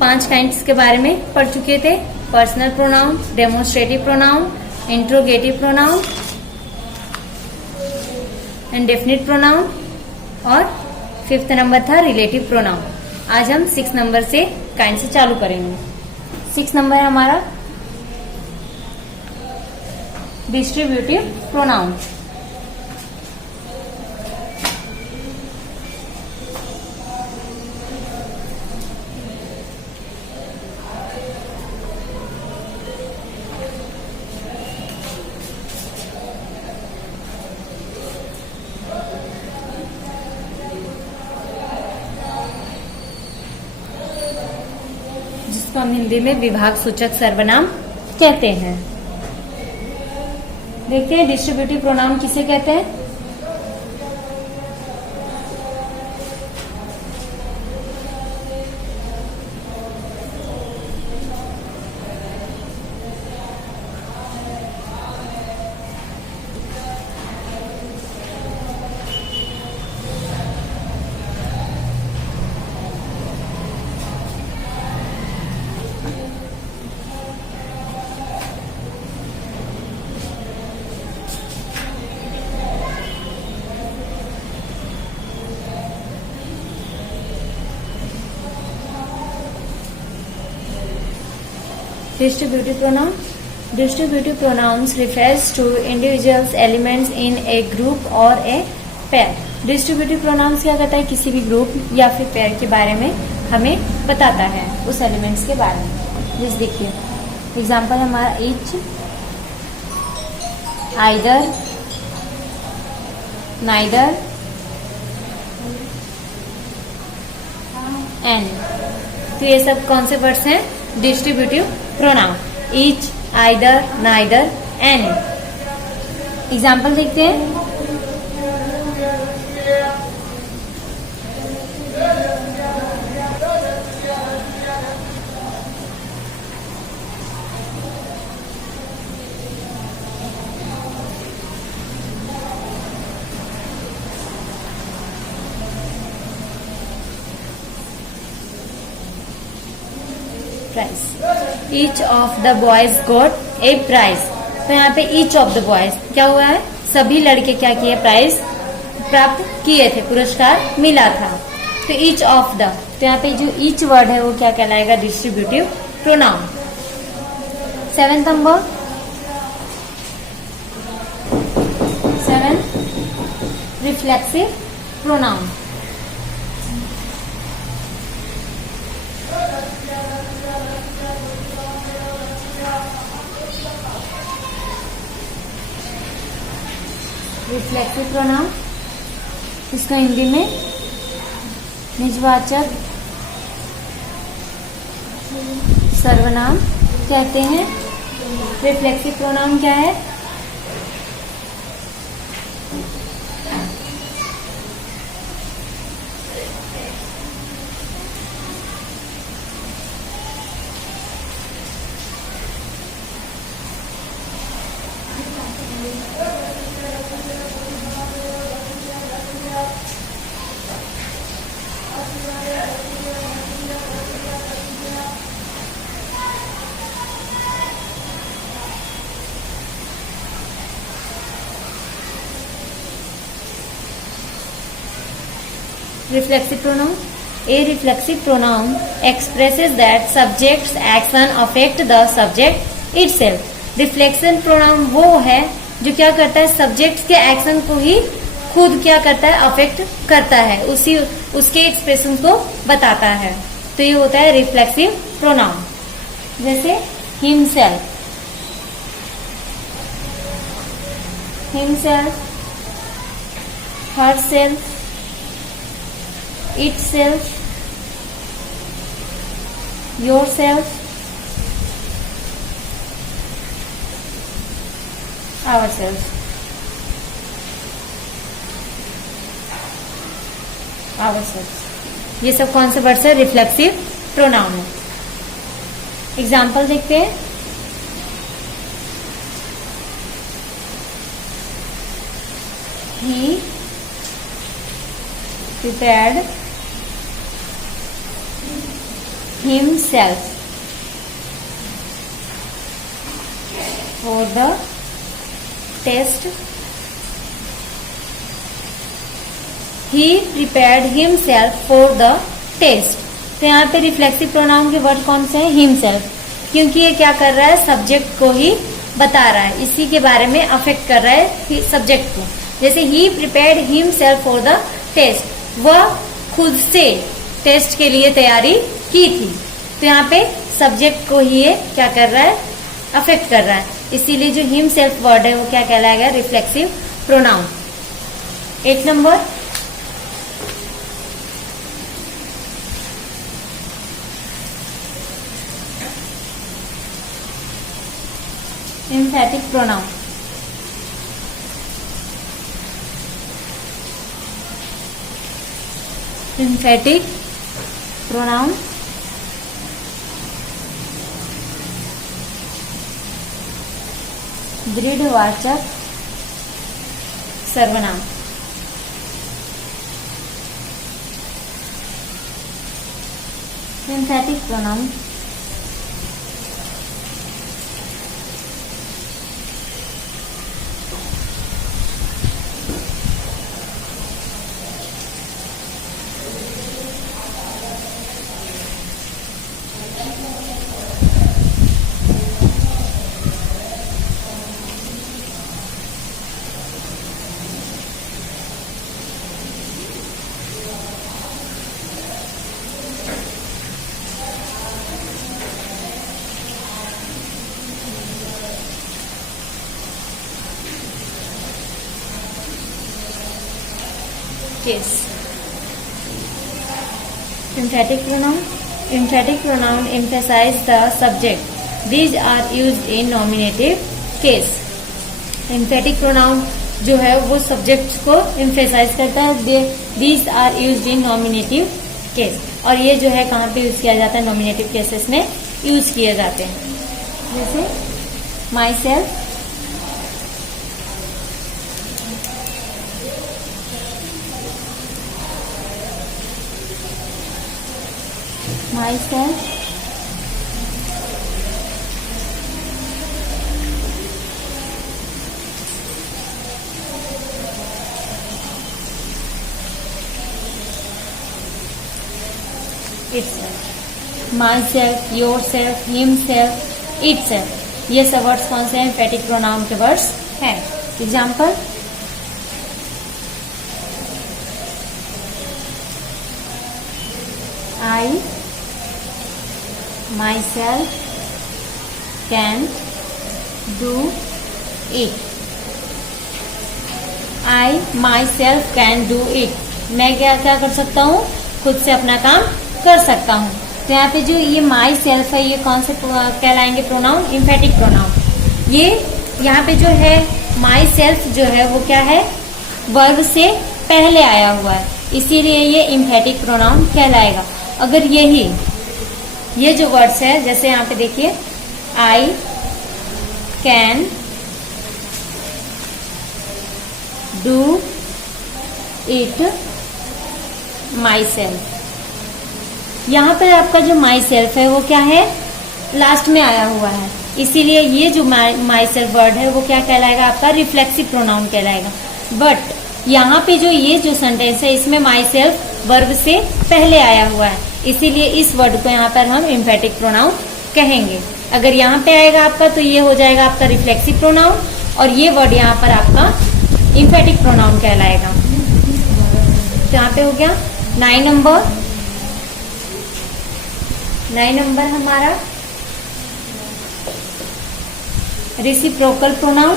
5 kinds के बारे में पढ़ चुके थे। Personal pronoun, demonstrative pronoun, interrogative pronoun, indefinite pronoun और 5th नंबर था रिलेटिव प्रोनाउन। आज हम 6 नंबर से काइंड से चालू करेंगे। 6 नंबर है हमारा डिस्ट्रीब्यूटिव प्रोनाउन। जिसको हम हिंदी में विभाग सूचक सर्वनाम कहते हैं। देखते हैं डिस्ट्रीब्यूटिव प्रोनाउन किसे कहते हैं। Distributive pronoun. Distributive pronouns refers to individuals elements in a group or a pair. Distributive pronouns क्या कहता है, किसी भी ग्रुप या फिर पेयर के बारे में हमें बताता है, उस एलिमेंट्स के बारे में। जैसे देखिए एग्जाम्पल हमारा each, either, neither, and। तो ये सब कौन से वर्ड्स हैं, distributive pronoun. Each, either, neither, any. Example देखते हैं। Prize, each of the boys got a prize. तो यहाँ पे ईच ऑफ द बॉयज क्या हुआ है, सभी लड़के क्या किए, प्राइज प्राप्त किए थे, पुरस्कार मिला था। तो ईच ऑफ द, तो यहाँ पे जो ईच वर्ड है वो क्या कहलाएगा, distributive pronoun. 7th number 7 reflexive pronoun. Reflexive pronoun इसका हिंदी में निजवाचक सर्वनाम कहते हैं। रिफ्लेक्सिव प्रोनाउन क्या है, reflexive pronoun. A reflexive pronoun expresses that subject's action affect the subject itself. Reflexive pronoun वो है जो क्या करता है, सब्जेक्ट के एक्शन को ही खुद क्या करता है, अफेक्ट करता है, उसी उसके एक्सप्रेशन को बताता है। तो ये होता है रिफ्लेक्सिव प्रोनाउन। जैसे himself, himself, herself, itself, yourself, ourselves, ourselves। ये सब कौन से वर्ड्स है, रिफ्लेक्सिव प्रोनाउन है। एग्जाम्पल देखते हैं। He prepared himself for the test. He prepared himself for the test. तो यहाँ पे रिफ्लेक्सिव प्रोनाउन के वर्ड कौन से हैं? हिमसेल्फ, क्योंकि ये क्या कर रहा है? सब्जेक्ट को ही बता रहा है, इसी के बारे में अफेक्ट कर रहा है सब्जेक्ट को। जैसे ही prepared himself for the test, वह खुद से टेस्ट के लिए तैयारी की थी। तो यहाँ पे सब्जेक्ट को ही ये क्या कर रहा है? अफेक्ट कर रहा है, इसीलिए जो हिमसेल्फ वर्ड है वो क्या कहलाएगा? Reflexive pronoun. 8 number, emphatic pronoun। emphatic pronoun दृढ़वाचक सर्वनाम। emphatic pronoun case। emphatic pronoun emphasize the subject. These are used in nominative case। emphatic pronoun जो है वो सब्जेक्ट को emphasize करता है। These are used in nominative case, और ये जो है कहाँ पे यूज किया जाता है? nominative cases में यूज किए जाते हैं। जैसे myself, myself, itself, myself, yourself, himself, itself। ये सब वर्ड्स कौन से हैं? emphatic pronoun के वर्ड्स हैं। Example, I myself can do it। I myself can do it। मैं क्या कर सकता हूँ? खुद से अपना काम कर सकता हूँ। तो यहाँ पे जो ये माई सेल्फ है, ये कौन से कहलाएंगे प्रोनाउन? Emphatic pronoun. ये यहाँ पे जो है माई सेल्फ जो है वो क्या है? वर्ब से पहले आया हुआ है, इसीलिए ये इम्फेटिक प्रोनाउन कहलाएगा। अगर ये जो वर्ड्स है, जैसे यहाँ पे देखिए, I can do it my self, यहाँ पर आपका जो माई सेल्फ है वो क्या है? लास्ट में आया हुआ है, इसीलिए ये जो माई सेल्फ वर्ड है वो क्या कहलाएगा? आपका रिफ्लेक्सिव प्रोनाउन कहलाएगा। बट यहाँ पे जो ये जो सेंटेंस है इसमें माई सेल्फ वर्ब से पहले आया हुआ है, इसीलिए इस वर्ड को यहाँ पर हम इम्फेटिक प्रोनाउन कहेंगे। अगर यहाँ पे आएगा आपका तो ये हो जाएगा आपका रिफ्लेक्सिव प्रोनाउन, और ये वर्ड यहाँ पर आपका इम्फेटिक प्रोनाउन कहलाएगा। तो यहाँ पे हो गया 9 नंबर हमारा रेसिप्रोकल प्रोनाउन।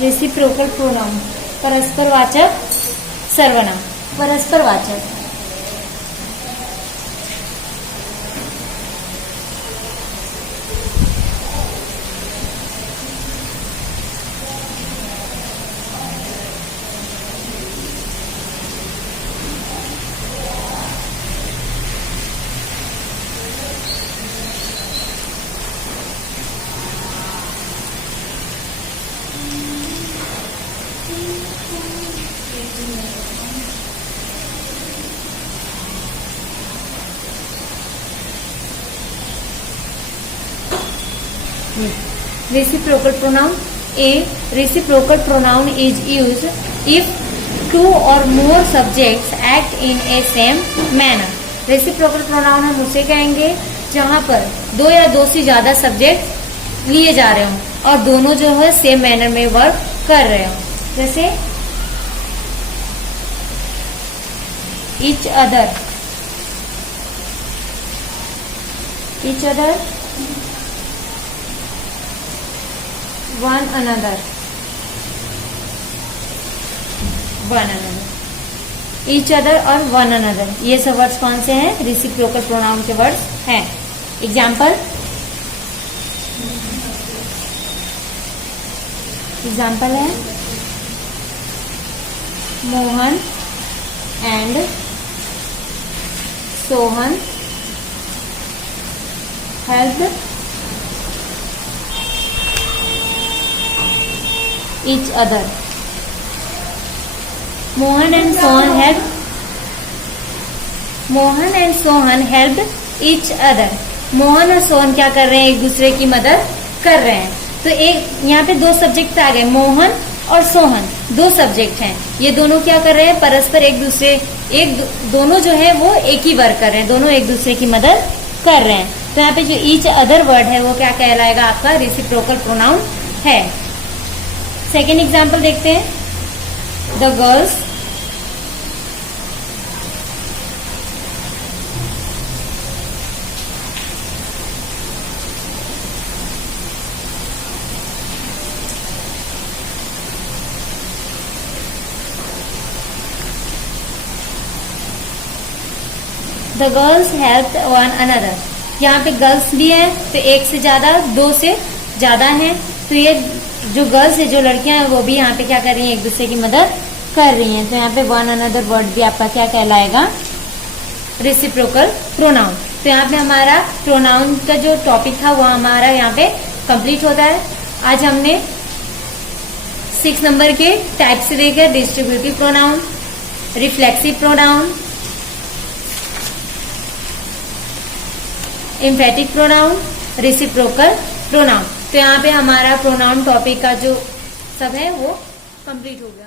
रेसिप्रोकल प्रोनाउन परस्परवाचक सर्वनाम। परस्परवाचक Reciprocal pronoun. A reciprocal pronoun is used if two or more subjects act in a same manner. Reciprocal pronoun हम उसे कहेंगे जहां पर दो या दो से ज्यादा सब्जेक्ट लिए जा रहे हो और दोनों जो है सेम मैनर में वर्क कर रहे हो. जैसे each other, each other, one another, one another, each other और one another, ये सब वर्ड्स कौन से हैं? रिसिप्रोकल प्रोनाउन के वर्ड्स हैं. एग्जाम्पल है Mohan and Sohan help each other. Mohan and Sohan helped each other. Mohan और सोहन क्या कर रहे हैं? एक दूसरे की मदद कर रहे हैं. तो एक यहाँ पे दो सब्जेक्ट आ गए, मोहन और सोहन दो सब्जेक्ट हैं. ये दोनों क्या कर रहे हैं? परस्पर एक दूसरे दोनों जो है वो एक ही वर्क कर रहे हैं, दोनों एक दूसरे की मदद कर रहे हैं. तो यहाँ पे जो ईच अदर वर्ड है वो क्या कहलाएगा? आपका रेसिप्रोकल प्रोनाउन है. सेकेंड एग्जाम्पल देखते हैं. The girls the girls help one another. यहाँ पे गर्ल्स भी है तो एक से ज्यादा, दो से ज्यादा हैं. तो ये जो गर्ल्स है, जो लड़कियां हैं, वो भी यहाँ पे क्या कर रही हैं? एक दूसरे की मदद कर रही हैं. तो यहाँ पे वन अनदर वर्ड भी आपका क्या कहलाएगा? Reciprocal pronoun. तो यहाँ पे हमारा प्रोनाउन का जो टॉपिक था वो हमारा यहाँ पे कंप्लीट होता है. आज हमने 6 नंबर के टाइप से देखे distributive pronoun, reflexive pronoun, emphatic pronoun, reciprocal pronoun. तो यहाँ पे हमारा प्रोनाउन टॉपिक का जो सब है वो कंप्लीट हो गया.